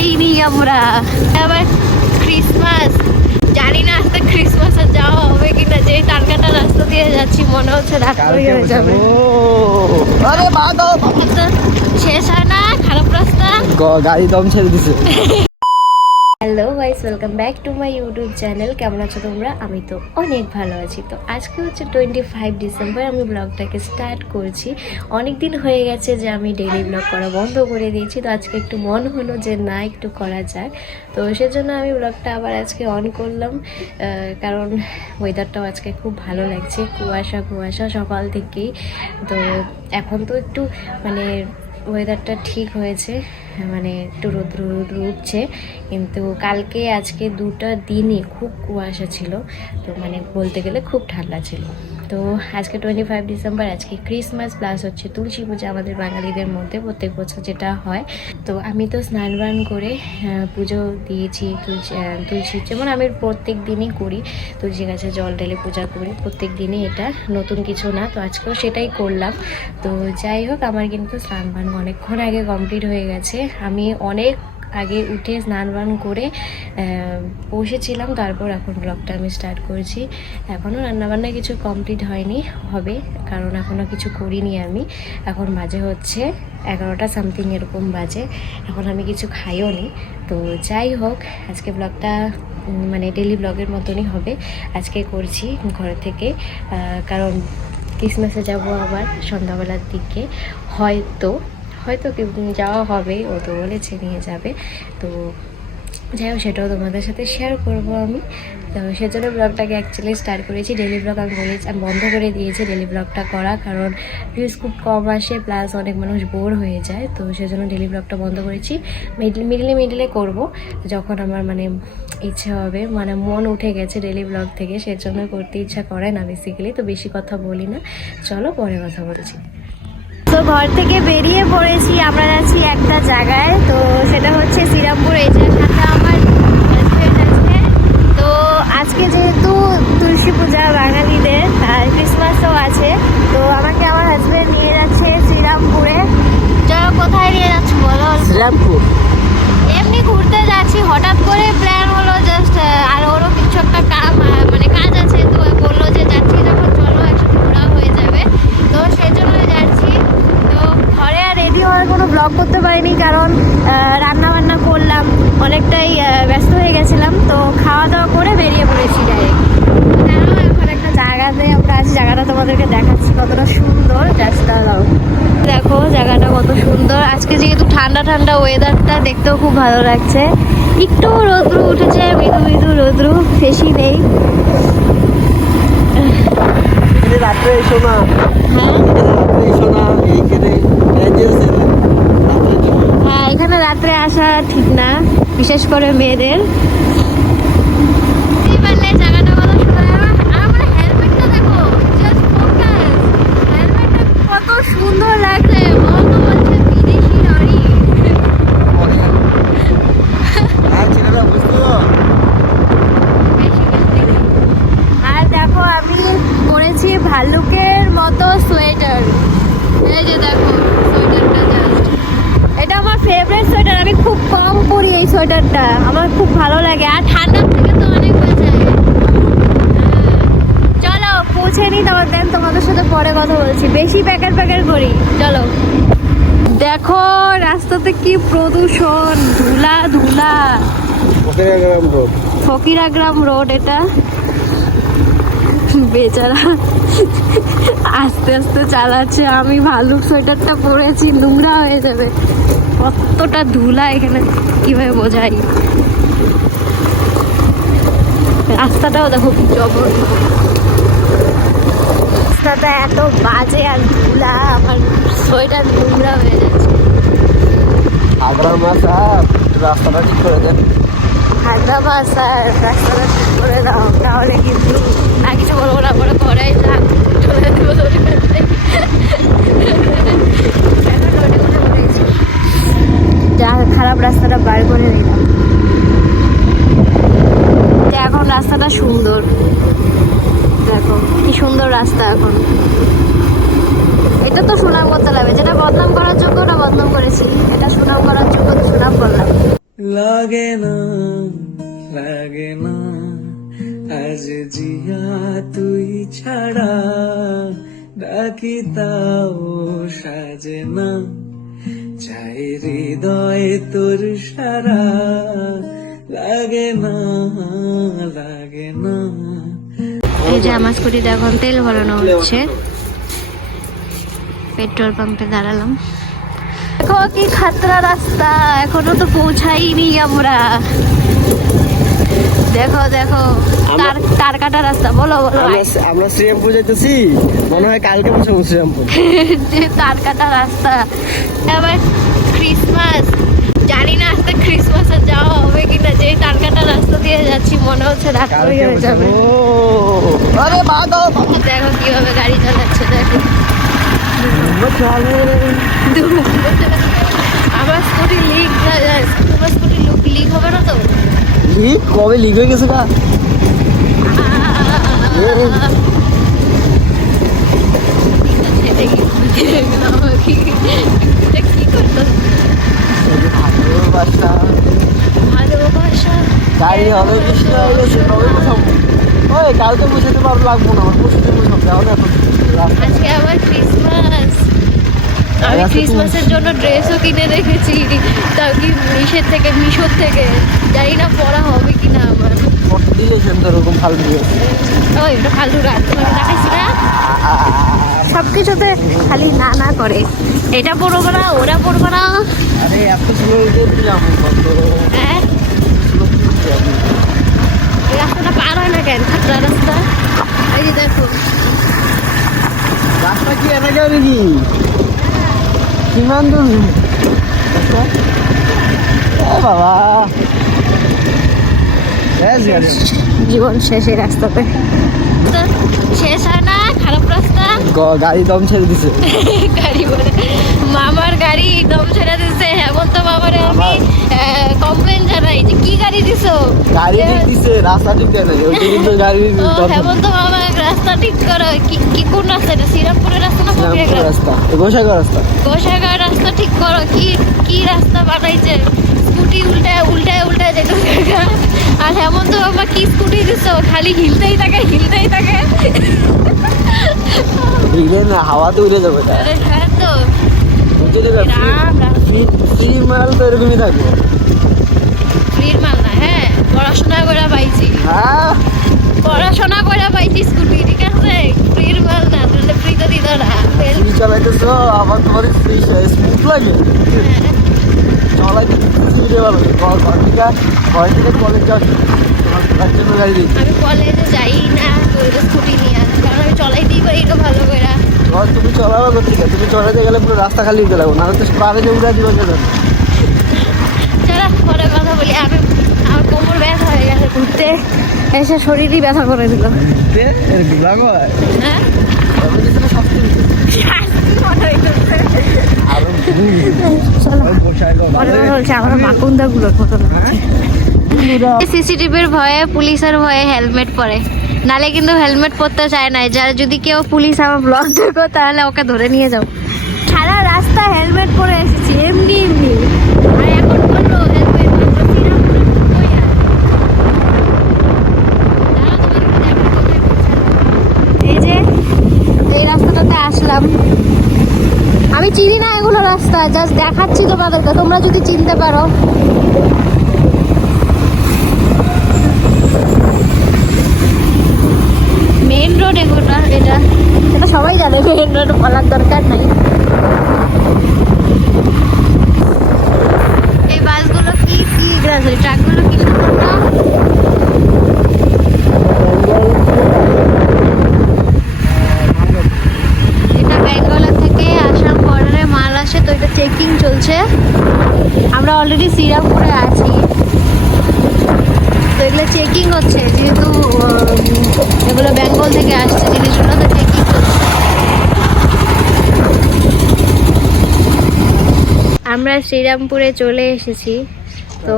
পাইনি আমরা। আবার ক্রিসমাস, জানি না আজকে ক্রিসমাসে যাওয়া হবে কিনা। যে টানকাটা রাস্তা দিয়ে যাচ্ছি মনে হচ্ছে রাত হয়ে যাবে। শেষ হয় না, খারাপ রাস্তা, গাড়ি দম ছেড়ে দিছে। Hello guys, welcome back to my YouTube channel. কেমন আছো তোমরা? আমি তো অনেক ভালো আছি। তো আজকে হচ্ছে 25 ডিসেম্বর, আমি ব্লগটাকে স্টার্ট করছি। অনেক দিন হয়ে গেছে যে আমি ডেইলি ব্লগ করা বন্ধ করে দিয়েছি। তো আজকে একটু মন হলো যে না, একটু করা যাক। তো সেজন্য আমি ব্লগটা আবার আজকে অন করলাম, কারণ ওয়েদারটাও আজকে খুব ভালো লাগছে। কুয়াশা কুয়াশা সকাল থেকেই। তো এখন তো একটু মানে ওয়েদারটা ঠিক হয়েছে, মানে একটু রোদ্র রোদ্র উঠছে। কিন্তু কালকে আজকে দুটো দিনই খুব কুয়াশা ছিল। তো মানে বলতে গেলে খুব ঠান্ডা ছিল। তো আজকে 25 ডিসেম্বর, আজকে ক্রিসমাস প্লাস হচ্ছে তুলসী পূজা আমাদের বাঙালিদের মধ্যে প্রত্যেক বছর যেটা হয়। তো আমি তো স্নান বান করে পুজো দিয়েছি। তুলসী যেমন আমি প্রত্যেক দিনই করি, তুলসী গাছে জল ঢেলে পূজা করি প্রত্যেক দিনই, এটা নতুন কিছু না। তো আজকেও সেটাই করলাম। তো যাই হোক, আমার কিন্তু স্নান বান অনেকক্ষণ আগে কমপ্লিট হয়ে গেছে। আমি অনেক আগে উঠে স্নান বান করে বসেছিলাম, তারপর এখন ব্লগটা আমি স্টার্ট করেছি। এখনও রান্নাবান্না কিছু কমপ্লিট হয়নি, হবে, কারণ এখনও কিছু করিনি আমি। এখন বাজে হচ্ছে 11টা সামথিং এরকম বাজে, এখন আমি কিছু খাইও নি। তো যাই হোক, আজকে ব্লগটা মানে ডেলি ব্লগের মতনই হবে। আজকে করছি ঘর থেকে, কারণ ক্রিসমাসে যাব আবার সন্ধ্যাবেলার দিকে, হয়তো যাওয়া হবে, ও তো বলেছে নিয়ে যাবে। তো যাই হোক, সেটাও তোমাদের সাথে শেয়ার করব আমি। তো সেজন্য ব্লগটাকে অ্যাকচুয়ালি স্টার্ট করেছি। ডেলি ব্লগ আমি বন্ধ করে দিয়েছি ডেলি ব্লগটা করা, কারণ ভিউজ খুব কম আসে, প্লাস অনেক মানুষ বোর হয়ে যায়। তো সেজন্য ডেলি ব্লগটা বন্ধ করেছি। মিডলে করব যখন আমার মানে ইচ্ছা হবে, মানে মন উঠে গেছে ডেলি ব্লগ থেকে, সেজন্য করতে ইচ্ছা করে না বেসিক্যালি। তো বেশি কথা বলি না, চলো পরে কথা বলছি। তো ঘর থেকে বেরিয়ে পড়েছি, আমরা যাচ্ছি একটা জায়গায়। তো সেটা হচ্ছে শ্রীরামপুর। এই যে সাথে আমার হাজবেন্ড আছে। তো আজকে যেহেতু তুলসী পূজা বাঙালিদের, আর ক্রিসমাসও আছে, তো আমাকে আমার হাজবেন্ড নিয়ে যাচ্ছে শ্রীরামপুরে। চলো, কোথায় নিয়ে যাচ্ছি বলো? শ্রীরামপুর এমনি ঘুরতে যাচ্ছি, হঠাৎ করে প্ল্যান হলো জাস্ট। আর ওরও কিছু একটা মানে কাজ আছে, তো বললো যে যাচ্ছি যখন চলো একসাথে ঘোরা হয়ে যাবে। তো সেই জন্য যাচ্ছি। তো ঘরে আর রেডি হওয়ার কোনো ব্লগ করতে পারিনি, কারণ রান্না বান্না করলাম, অনেকটাই ব্যস্ত হয়ে গেছিলাম। তো খাওয়া দাওয়া করে বেরিয়ে পড়েছি ডাইরেক্ট। জানো, এখন একটা জায়গাতে আমরা আছি, জায়গাটা তোমাদেরকে দেখাচ্ছি কতটা সুন্দর। জাস্ট দেখো জায়গাটা কত সুন্দর। আজকে যেহেতু ঠান্ডা ঠান্ডা ওয়েদারটা, দেখতেও খুব ভালো লাগছে। একটু রোদ্রু উঠেছে, মৃদু মৃদু রোদ্রু, বেশি নেই। রাত্রে এসো না। হ্যাঁ রাত্রে এসো না, হ্যাঁ, এখানে রাত্রে আসা ঠিক না, বিশেষ করে মেয়েদের। জায়গাটা কত সুন্দর। আমার হেলমেটটা দেখো, জাস্ট ফোকাস, হেলমেটটা কত সুন্দর লাগছে। মনে হচ্ছে বিদেশি নারী। আর দেখো, আমি পরেছি ভাল্লুকের মতো সোয়েটার। এই যে দেখো সোয়েটারটা, জাস্ট এটা আমার ফেভারিট সোয়েটার। আমি খুব কম পরি এই সোয়েটারটা, আমার খুব ভালো লাগে। আর ঠান্ডার থেকে তো অনেক বাঁচায়। চলো পৌঁছে নি, দেন তোমাদের সাথে পরে কথা বলছি। বেশি প্যাকেট করি, চলো। দেখো রাস্তাতে কি প্রদূষণ, ধুলা ধুলা। ফকিরাগ্রাম রোড এটা। বেচারা আস্তে আস্তে চালাচ্ছে, আমি ভাল্লুক সোয়েটারটা পরেছি, নোংরা হয়ে যাবে। কতটা ধুলা এখানে, কিভাবে বোঝাই। রাস্তাটাও দেখো জবর, রাস্তাটা এত বাজে আর ধুলা, আমার সোয়েটার নোংরা হয়ে যাচ্ছে। রাস্তাটা ঠিক করে দেন। হায়দ্রাবাদ স্যার, রাস্তাটা ঠিক করে দাও, তাহলে কিন্তু না কিছু বলবো না, পরে পরেই থাক চলে দেবো তোর কাছে। যা খারাপ রাস্তাটা বার করে দিলাম। এখন রাস্তাটা সুন্দর, দেখো কি সুন্দর রাস্তা এখন। এটা তো সুনাম করতে লাগবে, যেটা বদনাম করার যোগ্য ওটা বদনাম করেছি, এটা সুনাম করার যোগ্য তো সুনাম করলাম। লাগে না লাগে না আজ জিয়া তুই ছাড়া ডাকি তাও সাজে না চাই হৃদয়ে তোর সারা লাগে না লাগে না। এই যে আমার স্কুটিতে এখন তেল ভরানো হচ্ছে, পেট্রোল পাম্পে দাঁড়ালাম। দেখো কি খাতরা রাস্তা, এখনো তো পৌঁছাইনি আমরা। দেখো দেখো তার কাটা রাস্তা। বলো বলো আমরা শ্রীরামপুর যেতেছি, মনে হয় কালকে পৌঁছাবো শ্রীরামপুর। যে তার কাটা রাস্তা। এবার ক্রিসমাস, জানি না আজকে ক্রিসমাসে যাওয়া হবে কিনা। যে তার কাটা রাস্তা দিয়ে যাচ্ছি মনে হচ্ছে রাত হয়ে যাবে। আরে বাবা দেখো কিভাবে গাড়ি চালাচ্ছে, দেখো। আমার স্কুটি লিক না যায়। তোমার স্কুটি লিক হবে না তো? লিক কবে লিক হয়ে গেছে গা? ভালোবাসা গাড়ি হবে বৃষ্টি হয়ে গেছে, কবে পৌঁছাবো? ওই কালকে পৌঁছাতে পারবো, লাগবো না আমার, পৌঁছাতে পৌঁছাবো। যাও না এখন আজকে আবার ক্রিসমাস। আমি ক্রিসমাসের জন্য ড্রেসও কিনে রেখেছি, তাও কি মিশোর থেকে। জানি না পরা হবে কিনা আমার। ফটো দিয়েছেন তো এরকম ফালতু দিয়ে। ওই এটা ফালতু রাত তোমাকে দেখাইছি না, সব কিছুতে খালি না না করে। এটা পরবো না, ওরা পরবো না। আরে এত স্লো দিলাম কত হ্যাঁ, এই রাস্তাটা পার হয় না কেন? খাতরা রাস্তা। এই যে দেখো, রাস্তা কি এনে যাবে কি কিমান দূর রাস্তা? এ বাবা জীবন শেষ এই রাস্তাতে। তো শেষ হয় না, খারাপ রাস্তা। গাড়ি দম ছেড়ে দিছে। গাড়ি বলে মামার গাড়ি দম ছেড়ে দিছে। হেমন্ত মামারে আমি কমপ্লেন জানাই যে কি গাড়ি দিছো। গাড়ি ঠিক দিছে, রাস্তা ঠিক দেয় না। ওইটা কিন্তু গাড়ি হেমন্ত মামা রাস্তা ঠিক করো। কি কোন রাস্তা এটা? শ্রীরামপুরের রাস্তা না শ্রীরামপুর রাস্তা, গোসাইগাঁও রাস্তা। গোসাইগাঁও রাস্তা ঠিক করো। কি রাস্তা বানাইছে? স্কুটি উল্টায় উল্টায় উল্টায় যেতে। আর হেমন্ত মামা কি স্কুটি দিছো, খালি হিলতেই থাকে হিলতেই থাকে। হিলে না, হাওয়াতে উড়ে যাবে। আরে হ্যাঁ তো, রাম ফ্রি মাল তো এরকমই থাকবো। ফ্রির মাল না। হ্যাঁ, পড়াশোনা করে পাইছি, হ্যাঁ পড়াশোনা করে পাইছি স্কুটি, ঠিক আছে? ফ্রির মাল না, তাহলে ফ্রি তো দিত না। ফ্রি চালাইতেছ, আবার তোমার ফ্রি স্মুথ লাগে চলাইতে। ভালো ঘর থেকে কলেজ যাওয়ার তোমার জন্য গাড়ি দিচ্ছি। আমি কলেজে যাই না তো স্কুটি নিয়ে, কারণ আমি চলাইতেই পারি না ভালো করে। ধর তুমি চলাবা করতে, তুমি চলাতে গেলে পুরো রাস্তা খালি দিতে লাগবো, নাহলে তো পারে যে উড়া দিবা কেন। যারা পরে কথা বলি, আমার কোমর ব্যথা হয়ে গেছে, ঘুরতে এসে শরীরই ব্যথা করে দিল। হ্যাঁ, সিসিটিভির ভয়ে, পুলিশের ভয়ে হেলমেট পরে, নালে কিন্তু হেলমেট পরতে চায় না। যারা যদি কেউ পুলিশ আমার ব্লগ দেখো তাহলে ওকে ধরে নিয়ে যাও। সারা রাস্তা হেলমেট পরে এসেছি এমনি এমনি, আর এখন বললো হেলমেট। এই যে এই রাস্তাটাতে আসলাম, আমি চিনি না এগুলো রাস্তা, জাস্ট দেখাচ্ছি তোমাদেরকে, তোমরা যদি চিনতে পারো। মেন রোড এগুলো, এটা সবাই জানে, মেন রোড বলার দরকার নাই। এই বাসগুলো কি ট্রাকগুলো কি সুন্দর না? এটা বেঙ্গলের থেকে আসাম বর্ডারে মাল আসে, তো এটা চেকিং চলছে। আমরা অলরেডি শ্রীরামপুরে আছি, তো এগুলো চেকিং হচ্ছে, যেহেতু এগুলো বেঙ্গল থেকে আসছে জিনিসগুলো, তো চেকিং হচ্ছে। আমরা শ্রীরামপুরে চলে এসেছি। তো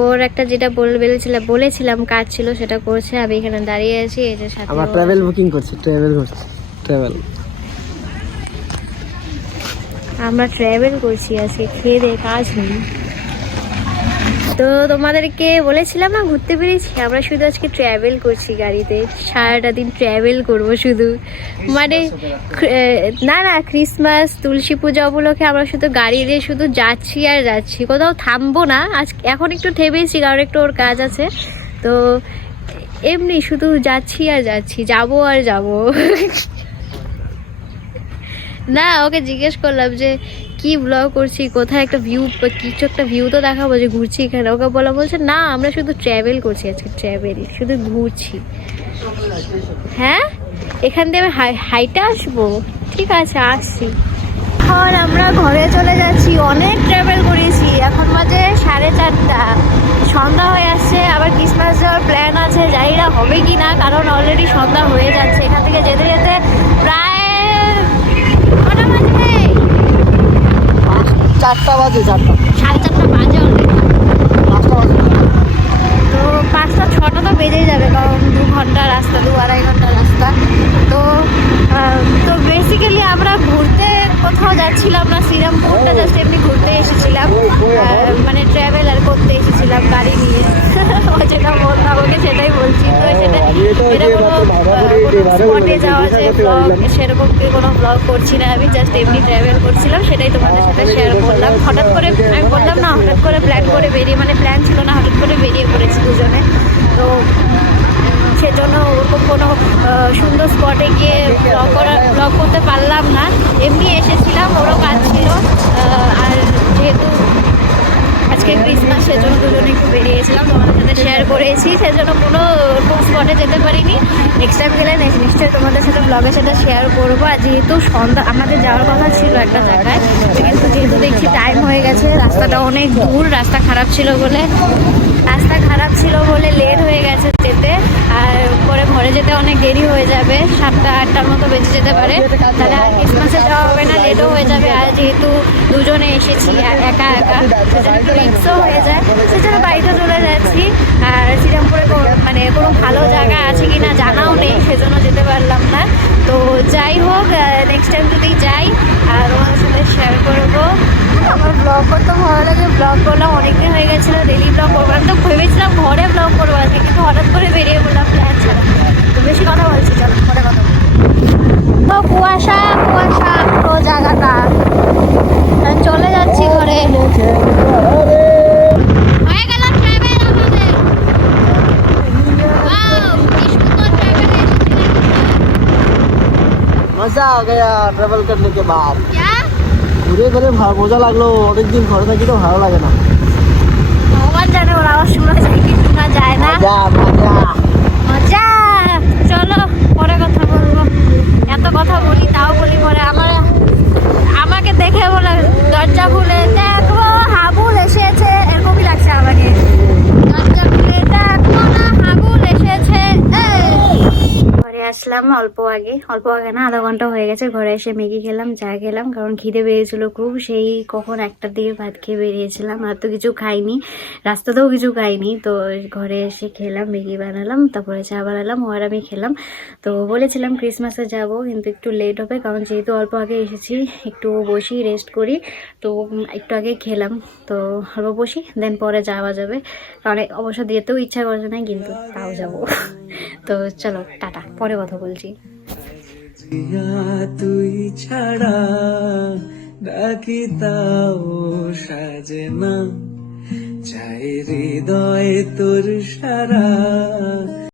ওর একটা যেটা বলেছিলাম কাজ ছিল, সেটা করছে। আমি এখানে দাঁড়িয়ে আছি, এই যে সাথে আমার ট্রাভেল বুকিং করছে, ট্রাভেল আমরা ট্রাভেল করছি আজকে, খেয়ে দিয়ে কাজ নেই। তো তোমাদেরকে বলেছিলাম না ঘুরতে পেরেছি, আমরা শুধু আজকে ট্রাভেল করছি গাড়িতে, সারাটা দিন ট্রাভেল করব শুধু, মানে না না ক্রিসমাস তুলসী পূজা উপলক্ষে আমরা শুধু গাড়ি দিয়ে শুধু যাচ্ছি আর যাচ্ছি, কোথাও থামবো না। আজ এখন একটু থেমেছি কারণ একটু ওর কাজ আছে, তো এমনি শুধু যাচ্ছি আর যাচ্ছি, যাবো আর যাবো। না ওকে জিজ্ঞেস করলাম যে কি ব্লগ করছি, কোথায় একটা ভিউ, কিছু একটা ভিউ তো দেখাবো যে ঘুরছি এখানে। ওকে বলছে না আমরা শুধু ট্রাভেল করছি আজকে, ট্রাভেল শুধু ঘুরছি। হ্যাঁ এখান থেকে আমি হাইটে আসবো, ঠিক আছে আসছি। এখন আমরা ঘরে চলে যাচ্ছি, অনেক ট্রাভেল করেছি, এখন বাজে 4:30, সন্ধ্যা হয়ে আসছে। আবার ক্রিসমাস যাওয়ার প্ল্যান আছে, জানি না হবে কি না, কারণ অলরেডি সন্ধ্যা হয়ে যাচ্ছে। এখান থেকে যেতে যেতে প্রায় 4টা বাজে, 4:30 বাজে অলরেডি। 5টা বাজে। তো 5টা 6টা তো বেজেই যাবে, কারণ 2 ঘন্টা রাস্তা, 2-2.5 ঘন্টা রাস্তা। তো তো বেসিক্যালি আমরা ঘুরতে কোথাও যাচ্ছিলাম না, শ্রীরামপুরটা জাস্ট এমনি ঘুরতে এসেছিলাম, মানে ট্রাভেল আর করতে এসেছিলাম গাড়ি নিয়ে। ও যেটা বলতাম ওকে সেটাই বলছি। তো সেটা এটা কোনো স্পটে যাওয়া যে ব্লগ সেরকম কোনো ব্লগ করছি না আমি, জাস্ট এমনি ট্রাভেল করছিলাম, সেটাই তোমাদের সাথে শেয়ার করলাম। হঠাৎ করে আমি বললাম না, হঠাৎ করে প্ল্যান করে বেরিয়ে, মানে প্ল্যান ছিল না, হঠাৎ করে বেরিয়ে পড়েছি দুজনে। তো সেজন্য ওরকম কোনো সুন্দর স্পটে গিয়ে ব্লগ করতে পারলাম না, এমনি এসেছিলাম, ওরও কাজ ছিল। আর যেহেতু আজকে ক্রিসমাস সেজন্য দুজনে একটু বেরিয়েছিলাম, তোমাদের সাথে শেয়ার করেছি, সেজন্য কোনো ওরকম স্পটে যেতে পারিনি। নেক্সট টাইম গেলে নিশ্চয়ই তোমাদের সাথে ব্লগের সাথে শেয়ার করবো। আর যেহেতু সন্ধ্যা আমাদের যাওয়ার কথা ছিল একটা জায়গায়, কিন্তু যেহেতু দেখছি টাইম হয়ে গেছে, রাস্তাটা অনেক দূর, রাস্তা খারাপ ছিল বলে লেট হয়ে গেছে যেতে, আর পরে ঘরে যেতে অনেক দেরি হয়ে যাবে, 7টা-8টার মতো বেঁচে যেতে পারে, তাহলে আর ক্রিসমাসে যাওয়া হবে না, লেটও হয়ে যাবে। আর যেহেতু দুজনে এসেছি একা সেজন্য একটু রিক্সও হয়ে যায়, সেজন্য বাড়িতে চলে যাচ্ছি। আর শ্রীরামপুরে মানে কোনো ভালো জায়গা আছে কি না জানাও নেই, সেজন্য যেতে পারলাম না। তো যাই হোক, নেক্সট টাইম যদি যাই আর ওনাদের সাথে শেয়ার করবো। আমার ব্লগ করতে ভালো লাগে, ব্লগ করলাম, অনেকদিন হয়ে গেছিলো ডেলি ব্লগ করবো। আমি তো ভেবেছিলাম ঘরে ব্লগ করবো আজকে, কিন্তু হঠাৎ করে বেরিয়ে পড়লাম প্ল্যান ছাড়া। তো বেশি কথা বলছি, চলো পরে কথা বলবো। তো কুয়াশা পুরো জায়গাটা, চলে যাচ্ছি ঘরে। হয়ে গেল ট্রাভেল আমাদের। ওয়াও কি সুন্দর ট্রাভেল এসেছিল। मजा आ गया ट्रेवल करने के बाद। क्या ঘুরে ঘুরে মজা লাগলো, অনেকদিন ঘরে থাকি তো ভালো লাগে না। ভগবান জানে ওর আওয়াজ শোনা যায় কি শোনা যায় না। মজা, চলো পরে কথা বলবো। এত কথা বলি তাও বলি পরে। আমাকে দেখে বলে দরজা খুলে দেখো হাবুল এসেছে, এরকমই লাগছে আমাকে। দরজা খুলে দেখো না হাবুল এসেছে। ঘরে আসলাম অল্প আগে না, আধা ঘন্টা হয়ে গেছে। ঘরে এসে ম্যাগি খেলাম, চা খেলাম, কারণ খিদে পেয়েছিল খুব। সেই কখন 1টার দিকে ভাত খেয়ে বেরিয়েছিলাম, আর তো কিছু খাইনি, রাস্তাতেও কিছু খাইনি। তো ঘরে এসে খেলাম, ম্যাগি বানালাম, তারপরে চা বানালাম, ও আর আমি খেলাম। তো বলেছিলাম ক্রিসমাসে যাব, কিন্তু একটু লেট হবে, কারণ যেহেতু অল্প আগে এসেছি, একটু বসি রেস্ট করি। তো একটু আগে খেলাম, তো অল্প বসি, দেন পরে যাওয়া যাবে। কারণ অবশ্য যেতেও ইচ্ছা করছে না, কিন্তু তাও যাবো। তো চলো টাটা, পরে কথা বলছি। জিয়া তুই ছাড়া ডাকি তাও সাজে না, চাই হৃদয় তোর সারা